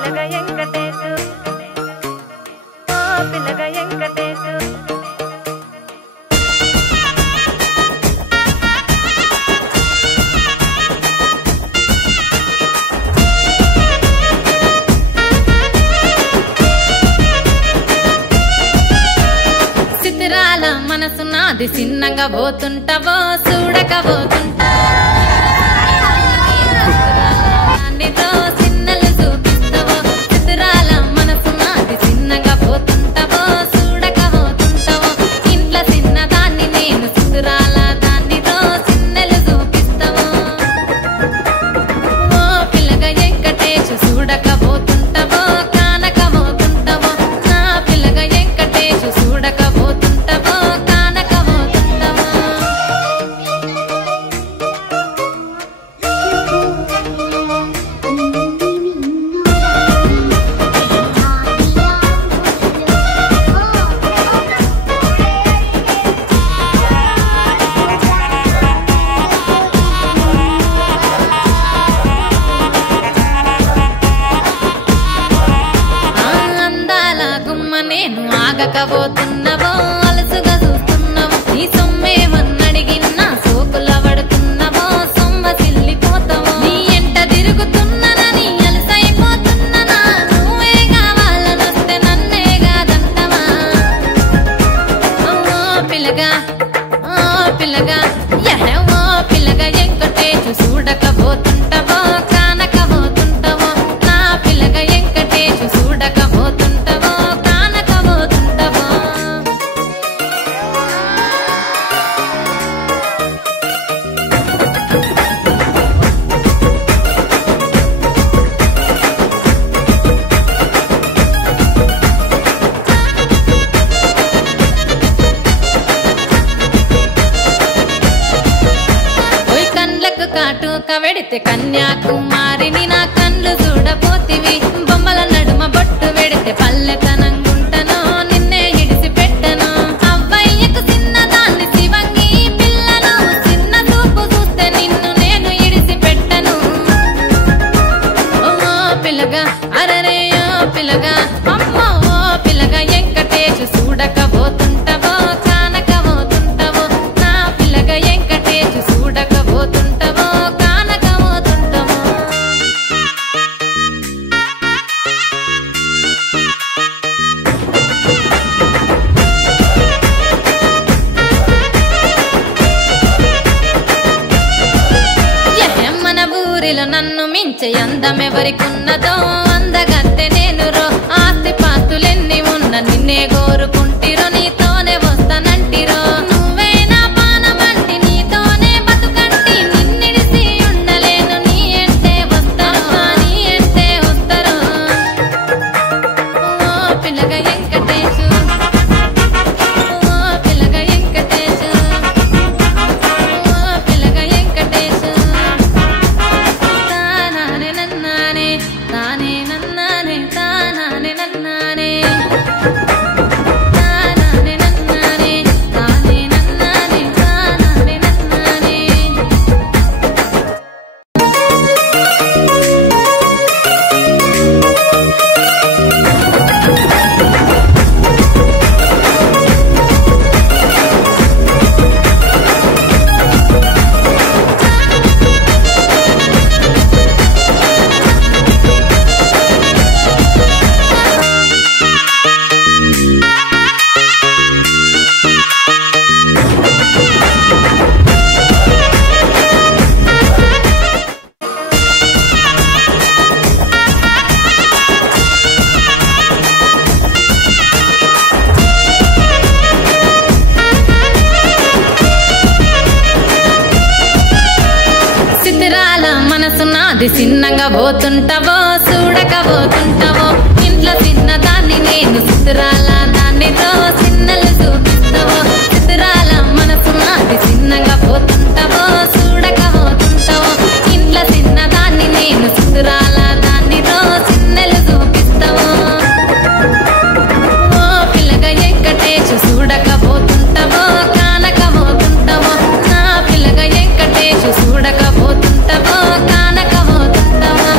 పిల్లగా వెంకటేశు ఓ పిల్లగా వెంకటేశు సితిరాల మనసు నాది చిన్నగా పోతుంటావో చూడకపోతుంటా చిన్నలు చూపిస్తావో సితిరాల మనసు నాది చిన్నగా పోతుంటావో చూడకపోతుంటావో ఇంట్లో చిన్నదాన్ని నేను సితిరాల దాన్నితో చిన్నలు చూపిస్తావో ఓ పిల్లగా వెంకటేశు చూడకపోతుంటావో కానకపోతుంటావో నా పిల్లగా వెంకటేశు చూడకపోతుంటావో కానకపోతుంటావో అందాల గుమ్మ నేను ఆగకపోతున్నావో అలసుగా చూస్తున్నావో నీ సొమ్మేమన్నడిగిన్నా సోకుల పడుతున్నావో సొమ్మ సిల్లిపోతావో నీ ఎంట తిరుగుతున్నానని అలసైపోతున్నానా నువ్వే కావాలనొస్తే నన్నే కాదంటవా ఓ పిల్లగా ఓ పిల్లగా వెంకటేశు చూడకపోతుంటావో కానకపోతుంటావో నా పిల్లగా వెంకటేశు చూడకపోతుంటావో కానకపోతుంటావో ఓయ్ కండ్లకు కాటుక వెడితే కన్యాకుమారిని నా కండ్లు చూడపోతివి బొమ్మల నడుమ బొట్టు వెడితే పల్లెతనంగుంటను నిన్నే ఇడిసి పెట్టను అవ్వయ్యకు చిన్నదాన్ని శివంగి పిల్లను చిన్న చూపు చూస్తే నిన్ను నేను ఇడిసి పెట్టను ఓ పిల్లగా అరరే ఓ పిల్లగా అమ్మో ఓ పిల్లగా వెంకటేశు చూడకపోతుంటావో కానకపోతుంటావో నా పిల్లగా వెంకటేశు చూడకపోతుంటావో కానకపోతుంటావో మన ఊరిలో నన్ను మించే అందమెవరికున్నదో అందగత్తె నేను రో ఆస్తి పాస్తులెన్ని ఉన్న నిన్నే కోరుకుంటిరో నీతోనే వస్తానంటిరో నువ్వే నా పానమంటి నీతోనే బతుకంటి నిన్నిడిసి ఉండలేను నీ ఎంటే వస్తాను నీ ఎంటే వస్తారో ఓ పిల్లగా వెంకటేశు ఓ పిల్లగా వెంకటేశు ఓ పిల్లగా వెంకటేశు తానానే నన్నానే తానే నన్నానే తానానే నన్నానే తానానే నన్నానే తానే నన్నానే తానానే నన్నానే సితిరాల మనసు నాది చిన్నగా పోతుంటావో చూడకపోతుంటావో ఇంట్లో చిన్నదాన్ని నేను సితిరాల దాన్నితో చిన్నలు చూపిస్తావో సితిరాల మనసు నాది చిన్నగా పోతుంటావో చూడకపోతుంటావో ఇంట్లో చిన్నదాన్ని నేను సితిరాల దాన్నితో చిన్నలు చూపిస్తావో ఓ పిల్లగా వెంకటేశు చూడకపోతుంటావో కానకపోతుంటావో నా పిల్లగా వెంకటేశు చూడకపోతుంటావో కానకపోతుంటావో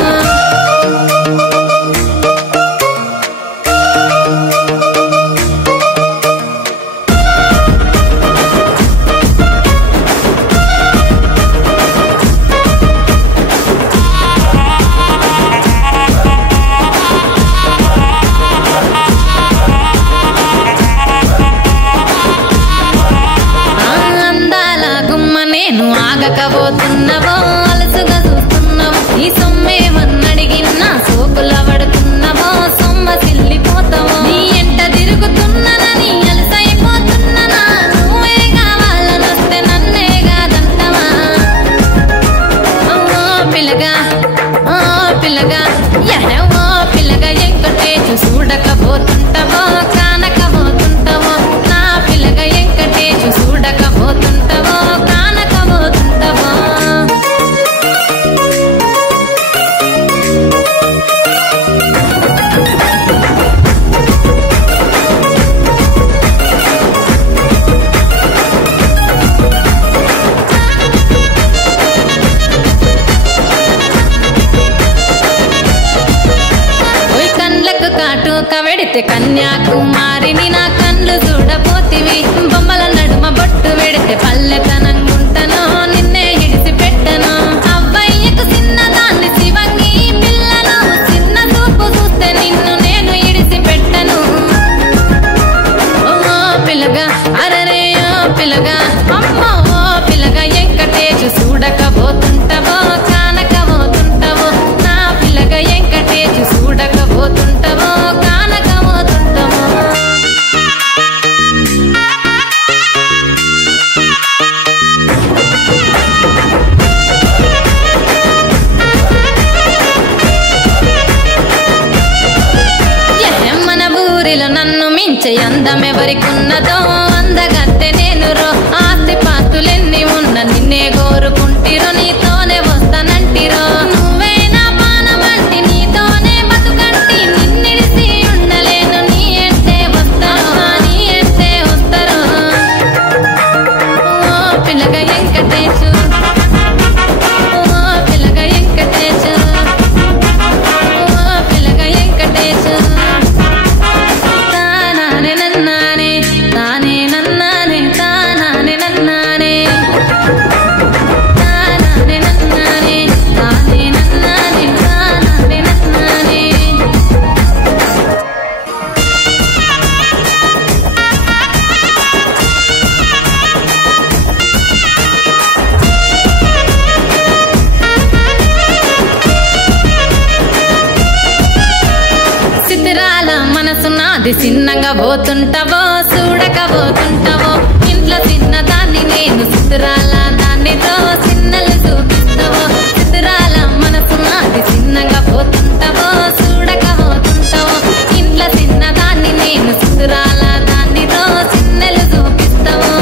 పెడితే కన్యాకుమారిని నా కళ్ళు చూడపోతివి బొమ్మల నడుమ బొట్టు పెడితే పల్లెతనంగుంటను నిన్నే ఇడిసి పెట్టను అవ్వయ్యకు చిన్నదాన్ని శివంగి పిల్లను చిన్న చూపు చూస్తే నిన్ను నేను ఇడిసి పెట్టను ఓ పిల్లగా అరరే ఓ పిల్లగా అమ్మో ఓ పిల్లగా వెంకటేశు చూడకపోతుంటావో కానకపోతుంటావో నా పిల్లగా వెంకటేశు చూడకపోతుంటావో కానకపోతుంటావో మన ఊరిలో నన్ను మించే అందమెవరికున్నదో అందగత్తె నేను రో ఆస్తి పాస్తులెన్ని ఉన్న నిన్నే కోరుకుంటిరో నీతోనే వస్తానంటిరో నువ్వే నా పానమంటి నీతోనే బతుకంటి నిన్నిడిసి ఉండలేను నీ అంటే వస్తాను నీ అంటే వస్తారు ఓ పిల్లగా వెంకటేశు ఓ పిల్లగా వెంకటేశు ఓ పిల్లగా వెంకటేశు తానానే నన్నానే తానే నన్నానే తానానే నన్నానే తానానే నన్నానే తానే నన్నానే తానానే నన్నానే సితిరాల మనసు నాది చిన్నగా పోతుంటావో చూడకపోతుంటావో ఇంట్లో చిన్నదాన్ని నేను సితిరాల దాన్నితో చిన్నలు చూపిస్తావో సితిరాల మనసు నాది చిన్నగా పోతుంటావో చూడకపోతుంటావో ఇంట్లో చిన్నదాన్ని నేను సితిరాల దాన్నితో చిన్నలు చూపిస్తావో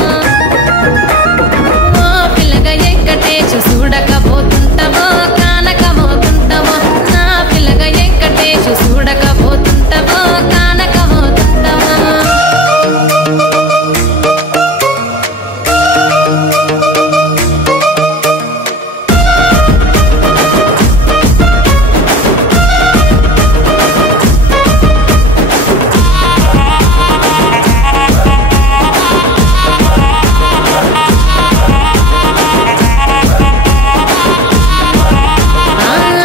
ఓ పిల్లగా వెంకటేశు చూడకపోతుంటావో కానకపోతుంటావో నా పిల్లగా వెంకటేశు చూడకపోతుంటావో కానకపోతుంటావో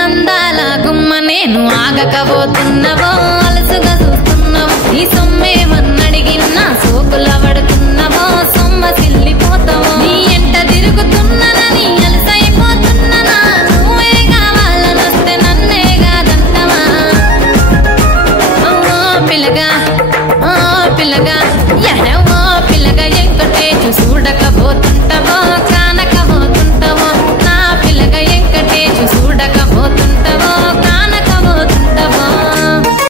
అందాల గుమ్మ నేను ఆగకపోతున్నవో